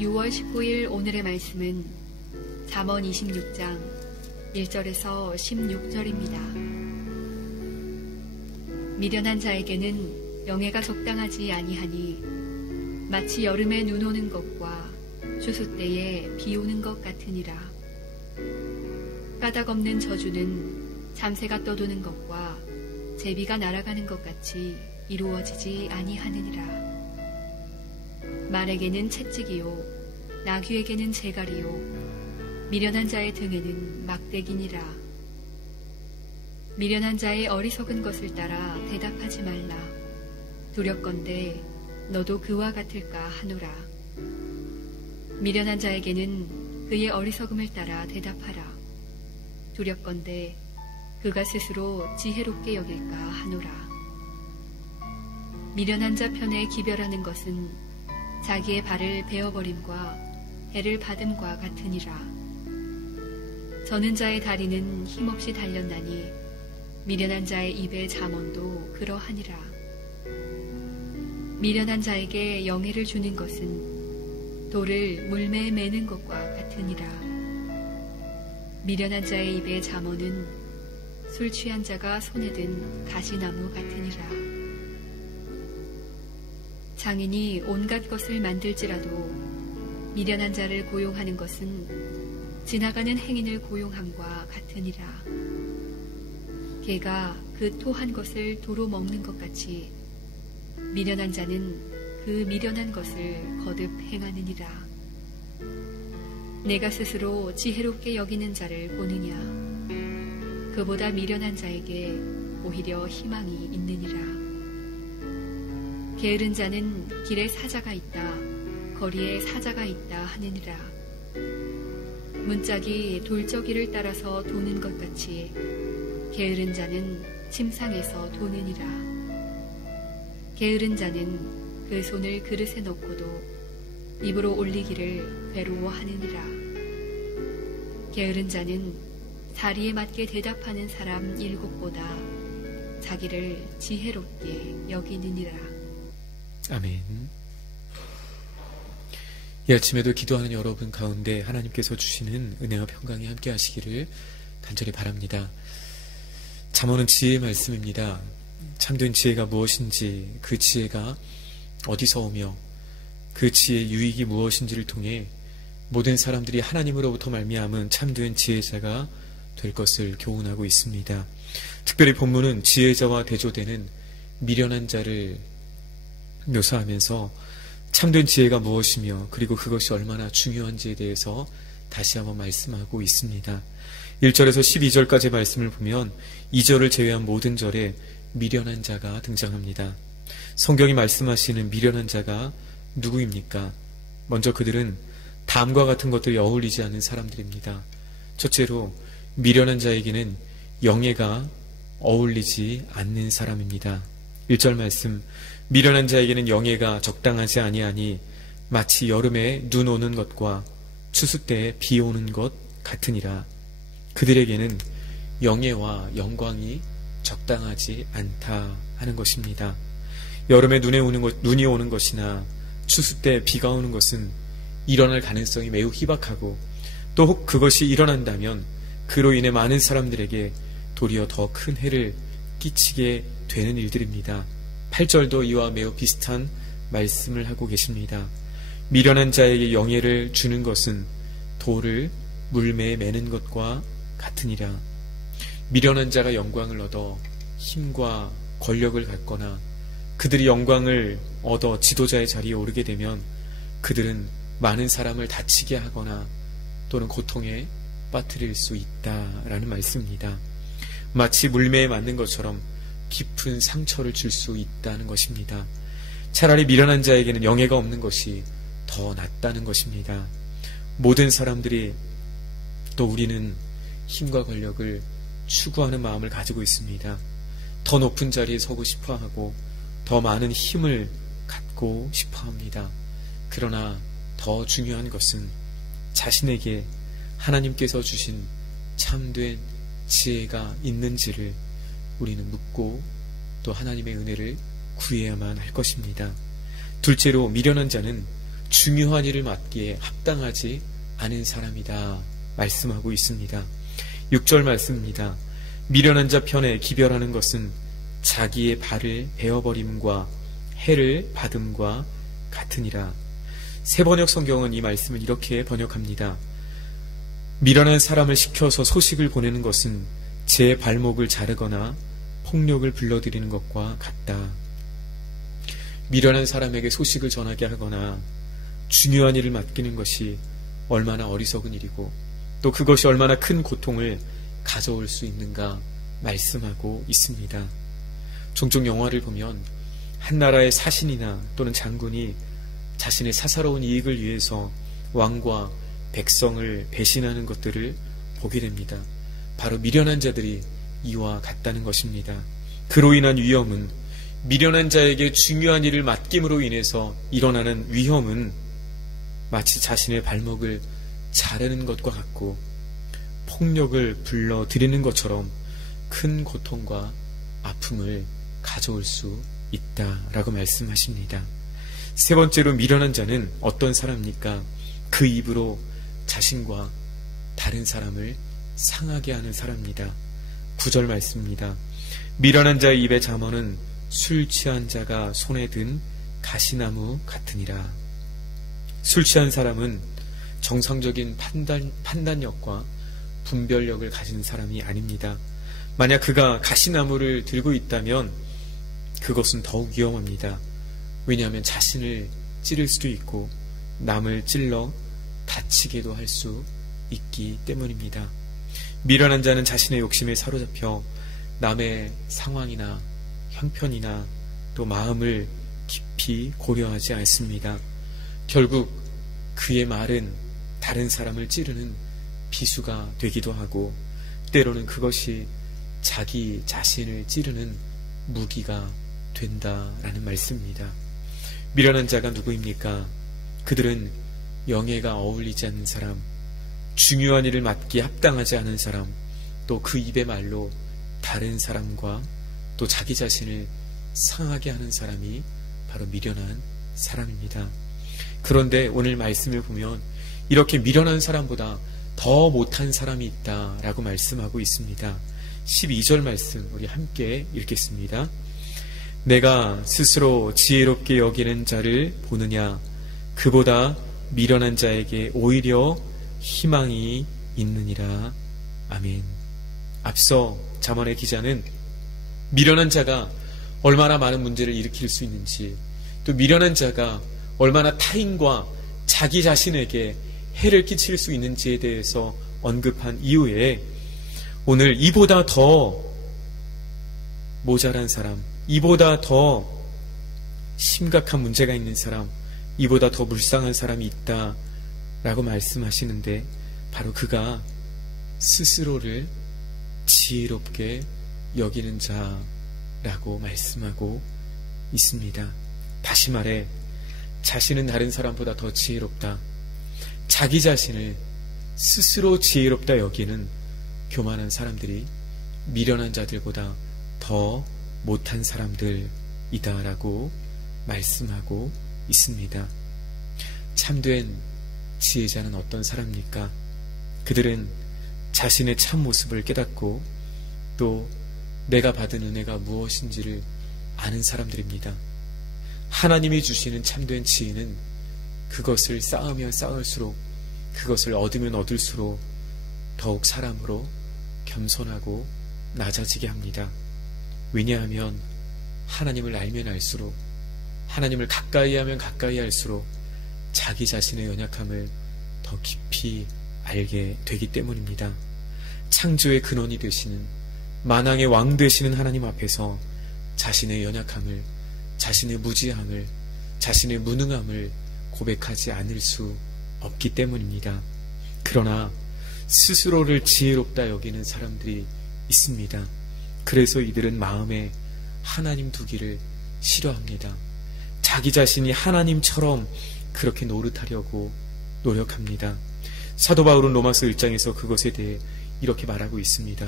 6월 19일 오늘의 말씀은 잠언 26장 1절에서 16절입니다. 미련한 자에게는 영예가 적당하지 아니하니 마치 여름에 눈 오는 것과 추수 때에 비 오는 것 같으니라. 까닭 없는 저주는 잠새가 떠도는 것과 제비가 날아가는 것 같이 이루어지지 아니하느니라. 말에게는 채찍이요 나귀에게는 재갈이요 미련한 자의 등에는 막대기니라. 미련한 자의 어리석은 것을 따라 대답하지 말라. 두렵건대 너도 그와 같을까 하노라. 미련한 자에게는 그의 어리석음을 따라 대답하라. 두렵건대 그가 스스로 지혜롭게 여길까 하노라. 미련한 자 편에 기별하는 것은 자기의 발을 베어버림과 해를 받음과 같으니라. 저는 자의 다리는 힘없이 달렸나니 미련한 자의 입의 잠언도 그러하니라. 미련한 자에게 영예를 주는 것은 돌을 물매에 매는 것과 같으니라. 미련한 자의 입의 잠언은 술 취한 자가 손에 든 가시나무 같으니라. 장인이 온갖 것을 만들지라도 미련한 자를 고용하는 것은 지나가는 행인을 고용함과 같으니라. 개가 그 토한 것을 도로 먹는 것 같이 미련한 자는 그 미련한 것을 거듭 행하느니라. 내가 스스로 지혜롭게 여기는 자를 보느냐. 그보다 미련한 자에게 오히려 희망이 있느니라. 게으른 자는 길에 사자가 있다, 거리에 사자가 있다 하느니라. 문짝이 돌저기를 따라서 도는 것 같이 게으른 자는 침상에서 도느니라. 게으른 자는 그 손을 그릇에 넣고도 입으로 올리기를 괴로워하느니라. 게으른 자는 사리에 맞게 대답하는 사람 7보다 자기를 지혜롭게 여기느니라. 아멘. 이 아침에도 기도하는 여러분 가운데 하나님께서 주시는 은혜와 평강이 함께 하시기를 간절히 바랍니다. 잠언은 지혜의 말씀입니다. 참된 지혜가 무엇인지, 그 지혜가 어디서 오며 그 지혜의 유익이 무엇인지를 통해 모든 사람들이 하나님으로부터 말미암은 참된 지혜자가 될 것을 교훈하고 있습니다. 특별히 본문은 지혜자와 대조되는 미련한 자를 묘사하면서 참된 지혜가 무엇이며 그리고 그것이 얼마나 중요한지에 대해서 다시 한번 말씀하고 있습니다. 1절에서 12절까지의 말씀을 보면 2절을 제외한 모든 절에 미련한 자가 등장합니다. 성경이 말씀하시는 미련한 자가 누구입니까? 먼저 그들은 담과 같은 것들이 어울리지 않는 사람들입니다. 첫째로 미련한 자에게는 영예가 어울리지 않는 사람입니다. 1절 말씀, 미련한 자에게는 영예가 적당하지 아니하니 마치 여름에 눈 오는 것과 추수 때에 비 오는 것 같으니라. 그들에게는 영예와 영광이 적당하지 않다 하는 것입니다. 여름에 눈이 오는 것이나 추수 때 비가 오는 것은 일어날 가능성이 매우 희박하고 또 혹 그것이 일어난다면 그로 인해 많은 사람들에게 도리어 더 큰 해를 끼치게 되는 일들입니다. 8절도 이와 매우 비슷한 말씀을 하고 계십니다. 미련한 자에게 영예를 주는 것은 돌을 물매에 매는 것과 같으니라. 미련한 자가 영광을 얻어 힘과 권력을 갖거나 그들이 영광을 얻어 지도자의 자리에 오르게 되면 그들은 많은 사람을 다치게 하거나 또는 고통에 빠뜨릴 수 있다라는 말씀입니다. 마치 물매에 맞는 것처럼 깊은 상처를 줄 수 있다는 것입니다. 차라리 미련한 자에게는 영예가 없는 것이 더 낫다는 것입니다. 모든 사람들이 또 우리는 힘과 권력을 추구하는 마음을 가지고 있습니다. 더 높은 자리에 서고 싶어하고 더 많은 힘을 갖고 싶어합니다. 그러나 더 중요한 것은 자신에게 하나님께서 주신 참된 지혜가 있는지를 우리는 묻고 또 하나님의 은혜를 구해야만 할 것입니다. 둘째로 미련한 자는 중요한 일을 맡기에 합당하지 않은 사람이다 말씀하고 있습니다. 6절 말씀입니다. 미련한 자 편에 기별하는 것은 자기의 발을 베어버림과 해를 받음과 같으니라. 새번역 성경은 이 말씀을 이렇게 번역합니다. 미련한 사람을 시켜서 소식을 보내는 것은 제 발목을 자르거나 폭력을 불러들이는 것과 같다. 미련한 사람에게 소식을 전하게 하거나 중요한 일을 맡기는 것이 얼마나 어리석은 일이고 또 그것이 얼마나 큰 고통을 가져올 수 있는가 말씀하고 있습니다. 종종 영화를 보면 한 나라의 사신이나 또는 장군이 자신의 사사로운 이익을 위해서 왕과 백성을 배신하는 것들을 보게 됩니다. 바로 미련한 자들이 이와 같다는 것입니다. 그로 인한 위험은, 미련한 자에게 중요한 일을 맡김으로 인해서 일어나는 위험은 마치 자신의 발목을 자르는 것과 같고 폭력을 불러들이는 것처럼 큰 고통과 아픔을 가져올 수 있다라고 말씀하십니다. 세 번째로 미련한 자는 어떤 사람입니까? 그 입으로 자신과 다른 사람을 상하게 하는 사람입니다. 9절 말씀입니다. 미련한 자의 입의 잠언은 술 취한 자가 손에 든 가시나무 같으니라. 술 취한 사람은 정상적인 판단력과 분별력을 가진 사람이 아닙니다. 만약 그가 가시나무를 들고 있다면 그것은 더욱 위험합니다. 왜냐하면 자신을 찌를 수도 있고 남을 찔러 다치게도 할 수 있기 때문입니다. 미련한 자는 자신의 욕심에 사로잡혀 남의 상황이나 형편이나 또 마음을 깊이 고려하지 않습니다. 결국 그의 말은 다른 사람을 찌르는 비수가 되기도 하고 때로는 그것이 자기 자신을 찌르는 무기가 된다라는 말씀입니다. 미련한 자가 누구입니까? 그들은 영예가 어울리지 않는 사람, 중요한 일을 맡기에 합당하지 않은 사람, 또 그 입의 말로 다른 사람과 또 자기 자신을 상하게 하는 사람이 바로 미련한 사람입니다. 그런데 오늘 말씀을 보면 이렇게 미련한 사람보다 더 못한 사람이 있다라고 말씀하고 있습니다. 12절 말씀 우리 함께 읽겠습니다. 내가 스스로 지혜롭게 여기는 자를 보느냐? 그보다 미련한 자에게 오히려 희망이 있느니라. 아멘. 앞서 잠언의 기자는 미련한 자가 얼마나 많은 문제를 일으킬 수 있는지, 또 미련한 자가 얼마나 타인과 자기 자신에게 해를 끼칠 수 있는지에 대해서 언급한 이후에 오늘 이보다 더 모자란 사람, 이보다 더 심각한 문제가 있는 사람, 이보다 더 불쌍한 사람이 있다라고 말씀하시는데 바로 그가 스스로를 지혜롭게 여기는 자라고 말씀하고 있습니다. 다시 말해 자신은 다른 사람보다 더 지혜롭다, 자기 자신을 스스로 지혜롭다 여기는 교만한 사람들이 미련한 자들보다 더 못한 사람들이다라고 말씀하고 있습니다. 참된 지혜자는 어떤 사람입니까? 그들은 자신의 참 모습을 깨닫고 또 내가 받은 은혜가 무엇인지를 아는 사람들입니다. 하나님이 주시는 참된 지혜는 그것을 쌓으면 쌓을수록, 그것을 얻으면 얻을수록 더욱 사람으로 겸손하고 낮아지게 합니다. 왜냐하면 하나님을 알면 알수록, 하나님을 가까이 하면 가까이 할수록 자기 자신의 연약함을 더 깊이 알게 되기 때문입니다. 창조의 근원이 되시는, 만왕의 왕 되시는 하나님 앞에서 자신의 연약함을, 자신의 무지함을, 자신의 무능함을 고백하지 않을 수 없기 때문입니다. 그러나 스스로를 지혜롭다 여기는 사람들이 있습니다. 그래서 이들은 마음에 하나님 두기를 싫어합니다. 자기 자신이 하나님처럼 그렇게 노릇하려고 노력합니다. 사도 바울은 로마서 1장에서 그것에 대해 이렇게 말하고 있습니다.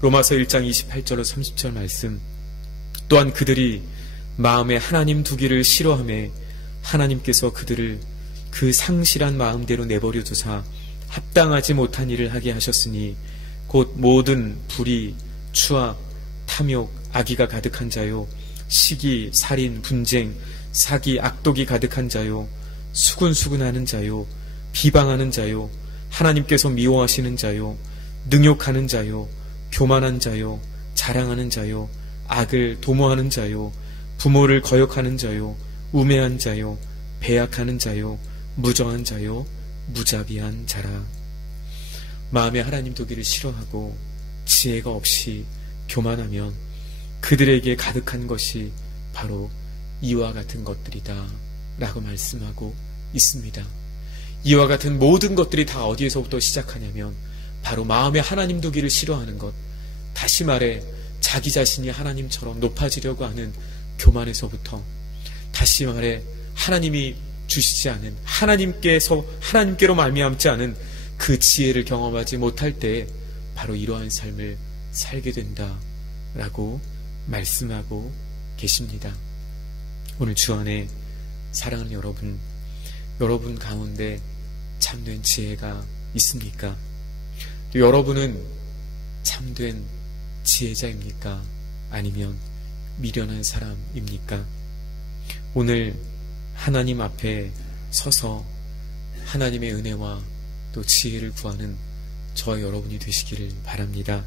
로마서 1장 28절로 30절 말씀. 또한 그들이 마음에 하나님 두기를 싫어하며 하나님께서 그들을 그 상실한 마음대로 내버려 두사 합당하지 못한 일을 하게 하셨으니 곧 모든 불의, 추악, 탐욕, 악의가 가득한 자요, 시기, 살인, 분쟁, 사기, 악독이 가득한 자요, 수군수군하는 자요, 비방하는 자요, 하나님께서 미워하시는 자요, 능욕하는 자요, 교만한 자요, 자랑하는 자요, 악을 도모하는 자요, 부모를 거역하는 자요, 우매한 자요, 배약하는 자요, 무정한 자요, 무자비한 자라. 마음에 하나님 두기를 싫어하고 지혜가 없이 교만하면 그들에게 가득한 것이 바로 이와 같은 것들이다 라고 말씀하고 있습니다. 이와 같은 모든 것들이 다 어디에서부터 시작하냐면 바로 마음에 하나님 두기를 싫어하는 것, 다시 말해 자기 자신이 하나님처럼 높아지려고 하는 교만에서부터, 다시 말해 하나님이 주시지 않은, 하나님께로 말미암지 않은 그 지혜를 경험하지 못할 때 바로 이러한 삶을 살게 된다라고 말씀하고 계십니다. 오늘 주 안에 사랑하는 여러분 가운데 참된 지혜가 있습니까? 또 여러분은 참된 지혜자입니까? 아니면 미련한 사람입니까? 오늘 하나님 앞에 서서 하나님의 은혜와 또 지혜를 구하는 저와 여러분이 되시기를 바랍니다.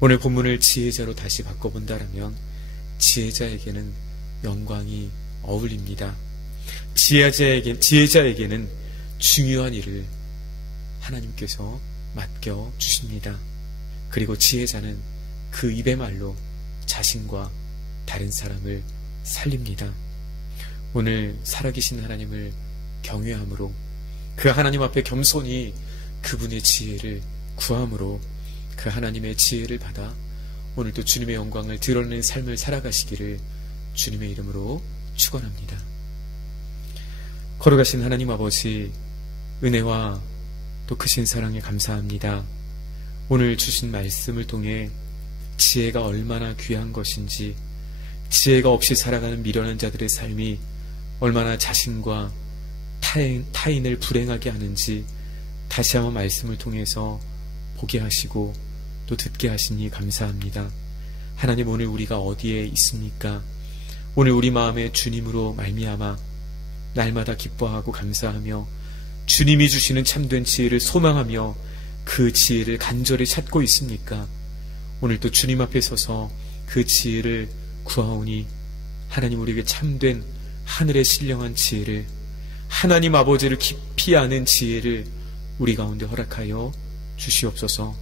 오늘 본문을 지혜자로 다시 바꿔본다라면 지혜자에게는 영광이 어울립니다. 지혜자에게는 중요한 일을 하나님께서 맡겨주십니다. 그리고 지혜자는 그 입의 말로 자신과 다른 사람을 살립니다. 오늘 살아계신 하나님을 경외함으로, 그 하나님 앞에 겸손히 그분의 지혜를 구함으로 그 하나님의 지혜를 받아 오늘도 주님의 영광을 드러내는 삶을 살아가시기를 주님의 이름으로 축원합니다. 걸어가신 하나님 아버지, 은혜와 또 크신 사랑에 감사합니다. 오늘 주신 말씀을 통해 지혜가 얼마나 귀한 것인지, 지혜가 없이 살아가는 미련한 자들의 삶이 얼마나 자신과 타인을 불행하게 하는지 다시 한번 말씀을 통해서 보게 하시고 또 듣게 하시니 감사합니다. 하나님, 오늘 우리가 어디에 있습니까? 오늘 우리 마음에 주님으로 말미암아 날마다 기뻐하고 감사하며 주님이 주시는 참된 지혜를 소망하며 그 지혜를 간절히 찾고 있습니까? 오늘 또 주님 앞에 서서 그 지혜를 구하오니 하나님, 우리에게 참된 하늘의 신령한 지혜를, 하나님 아버지를 깊이 아는 지혜를 우리 가운데 허락하여 주시옵소서.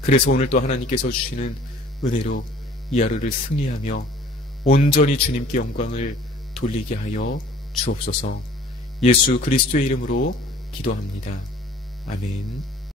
그래서 오늘 또 하나님께서 주시는 은혜로 이 하루를 승리하며 온전히 주님께 영광을 돌리게 하여 주옵소서. 예수 그리스도의 이름으로 기도합니다. 아멘.